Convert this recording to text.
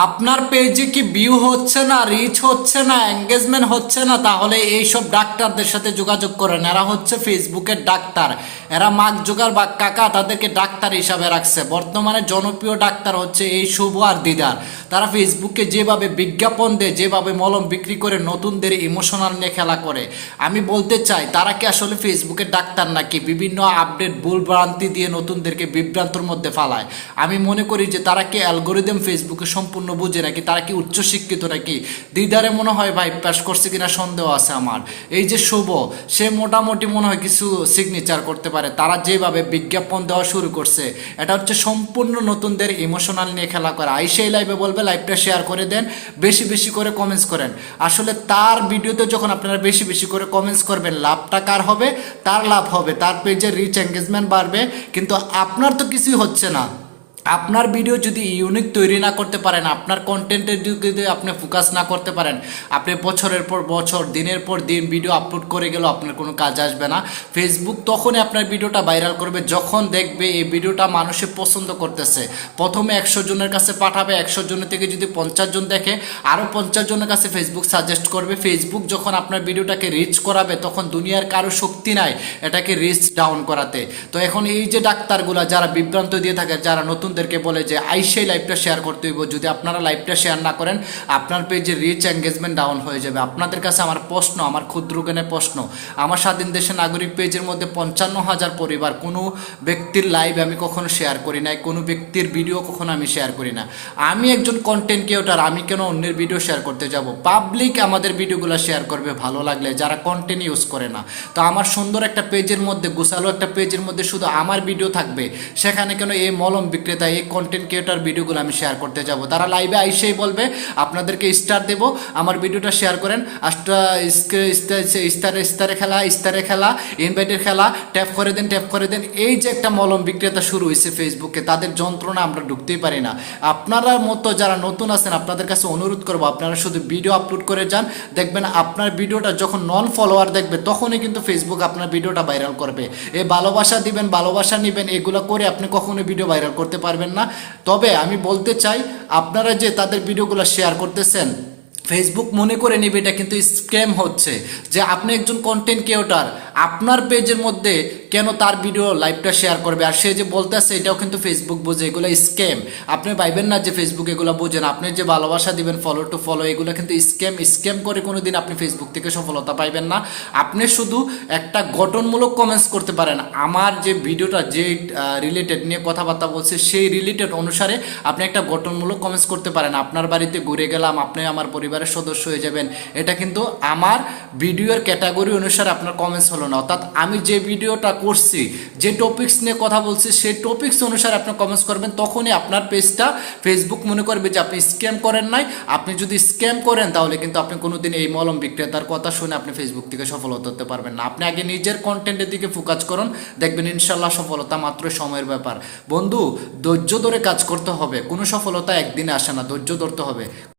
আপনার পেজে কি ভিউ হচ্ছে না রিচ হচ্ছে না এঙ্গেজমেন্ট হচ্ছে না? তাহলে এইসব ডাক্তারদের সাথে যোগাযোগ করেন। এরা হচ্ছে ফেসবুকের ডাক্তার। এরা মাগ জোগার বা কাকা তাদেরকে ডাক্তার হিসাবে রাখছে। বর্তমানে জনপ্রিয় ডাক্তার হচ্ছে এই শুভ আর দিদার। তারা ফেসবুকে যেভাবে বিজ্ঞাপন দেয়, যেভাবে মলম বিক্রি করে নতুনদের ইমোশনাল নিয়ে খেলা করে। আমি বলতে চাই, তারা কি আসলে ফেসবুকের ডাক্তার নাকি? বিভিন্ন আপডেট ভুল ভ্রান্তি দিয়ে নতুনদেরকে বিভ্রান্তর মধ্যে ফালায়। আমি মনে করি যে তারা কি অ্যালগোরিদম ফেসবুকে সম্পূর্ণ বুঝে নাকি তারা কি উচ্চশিক্ষিত নাকি? দিদারে মনে হয়, ভাই পাস করছে কিনা সন্দেহ আছে আমার। এই যে শুভ, সে মোটামুটি মনে হয় কিছু সিগনেচার করতে পারে। তারা যেভাবে বিজ্ঞাপন দেওয়া শুরু করছে, এটা হচ্ছে সম্পূর্ণ নতুনদের ইমোশনাল নিয়ে খেলা করা। আইসেই লাইভে বলবে লাইভটা শেয়ার করে দেন, বেশি বেশি করে কমেন্টস করেন। আসলে তার ভিডিওতে যখন আপনারা বেশি বেশি করে কমেন্টস করবেন, লাভটা কার হবে? তার লাভ হবে। তার পেজের রিচ এঙ্গেজমেন্ট বাড়বে। কিন্তু আপনার তো কিছুই হচ্ছে না। আপনার ভিডিও যদি ইউনিক তৈরি না করতে পারেন, আপনার কন্টেন্টের যদি আপনি ফোকাস না করতে পারেন, আপনি বছরের পর বছর, দিনের পর দিন ভিডিও আপলোড করে গেলেও আপনার কোনো কাজ আসবে না। ফেসবুক তখনই আপনার ভিডিওটা ভাইরাল করবে যখন দেখবে এই ভিডিওটা মানুষে পছন্দ করতেছে। প্রথমে একশো জনের কাছে পাঠাবে, একশো জনের থেকে যদি পঞ্চাশ জন দেখে আরও পঞ্চাশ জনের কাছে ফেসবুক সাজেস্ট করবে। ফেসবুক যখন আপনার ভিডিওটাকে রিচ করাবে, তখন দুনিয়ার কারও শক্তি নাই এটাকে রিচ ডাউন করাতে। তো এখন এই যে ডাক্তারগুলা, যারা বিভ্রান্ত দিয়ে থাকে, যারা নতুনদেরকে বলে যে আইসেই লাইভটা শেয়ার করতে হইব। যদি আপনারা লাইভটা শেয়ার না করেন, আপনার পেজে রিচ এঙ্গেজমেন্ট ডাউন হয়ে যাবে। আপনাদের কাছে আমার প্রশ্ন, আমার ক্ষুদ্র জ্ঞানের প্রশ্ন, আমার স্বাধীন দেশের নাগরিক পেজের মধ্যে পঞ্চান্ন হাজার পরিবার, কোনো ব্যক্তির লাইভ আমি কখনো শেয়ার করি নাই, কোনো ব্যক্তির ভিডিও কখনো আমি শেয়ার করি না। আমি একজন কন্টেন্ট ক্রিয়েটার আমি কেন অন্যের ভিডিও শেয়ার করতে যাব? পাবলিক আমাদের ভিডিওগুলো শেয়ার করবে, ভালো লাগলে, যারা কন্টেন্ট ইউজ করে না। তো আমার সুন্দর একটা পেজের মধ্যে, গুছালো একটা পেজের মধ্যে শুধু আমার ভিডিও থাকবে। সেখানে কেন এই মলম বিক্রেতা এই কন্টেন্ট ক্রিয়েটার ভিডিওগুলো আমি শেয়ার করতে যাব। তারা লাইভে আইসেই বলবে, আপনাদেরকে স্টার দেব, আমার ভিডিওটা শেয়ার করেন। আটটা ইস্তারে ইস্তারে খেলা ইস্তারে খেলা ইনভাইটের খেলা ট্যাপ করে দেন ট্যাপ করে দেন। এই যে একটা মলম বিক্রেতা শুরু হয়েছে ফেসবুকে তাদের যন্ত্রণা আমরা ঢুকতেই পারি না। আপনারা মতো যারা নতুন আছেন, আপনাদের কাছে অনুরোধ করব, আপনারা শুধু ভিডিও আপলোড করে যান। দেখবেন আপনার ভিডিওটা যখন নন ফলোয়ার দেখবে, তখনই কিন্তু ফেসবুক আপনার ভিডিওটা ভাইরাল করবে। এই ভালোবাসা দিবেন, ভালোবাসা নেবেন, এগুলো করে আপনি কখনোই ভিডিও ভাইরাল করতে পারবেন না। তবে আমি বলতে চাই আপনারা যে তাদের ভিডিওগুলো শেয়ার করতেছেন ফেসবুক মনে করে নেবে, এটা কিন্তু স্ক্যাম হচ্ছে। যে আপনি একজন কন্টেন্ট ক্রিয়েটার আপনার পেজের মধ্যে কেন তার ভিডিও লাইভটা শেয়ার করবে? আর সে যে বলতে আসছে এটাও কিন্তু ফেসবুক বোঝে, এগুলো স্ক্যাম আপনি ভাইবেন না যে ফেসবুক এগুলো বোঝেন আপনি যে ভালোবাসা দিবেন ফলো টু ফলো এগুলো কিন্তু স্ক্যাম স্ক্যাম করে কোনো দিন আপনি ফেসবুক থেকে সফলতা পাইবেন না। আপনি শুধু একটা গঠনমূলক কমেন্টস করতে পারেন। আমার যে ভিডিওটা যে রিলেটেড নিয়ে কথাবার্তা বলছে, সেই রিলেটেড অনুসারে আপনি একটা গঠনমূলক কমেন্টস করতে পারেন। আপনার বাড়িতে ঘুরে গেলাম, আপনি আমার পরিবারের সদস্য হয়ে যাবেন। এটা কিন্তু আমার ভিডিওর ক্যাটাগরি অনুসারে আপনার কমেন্টস হলো না। অর্থাৎ আমি যে ভিডিওটা করছি, যে টপিক্স নিয়ে কথা বলছি, সেই টপিক্স অনুসারে আপনি কমেন্টস করবেন। তখনই আপনার পেজটা ফেসবুক মনে করবে যে আপনি স্ক্যাম করেন নাই। আপনি যদি স্ক্যাম করেন, তাহলে কিন্তু আপনি কোনোদিন এই মলম বিক্রেতার কথা শুনে আপনি ফেসবুক থেকে সফলতা হতে পারবেন না। আপনি আগে নিজের কন্টেন্টের দিকে ফোকাস করুন, দেখবেন ইনশাল্লাহ সফলতা মাত্র সময়ের ব্যাপার। বন্ধু, ধৈর্য ধরে কাজ করতে হবে। কোনো সফলতা একদিনে আসে না, ধৈর্য ধরতে হবে।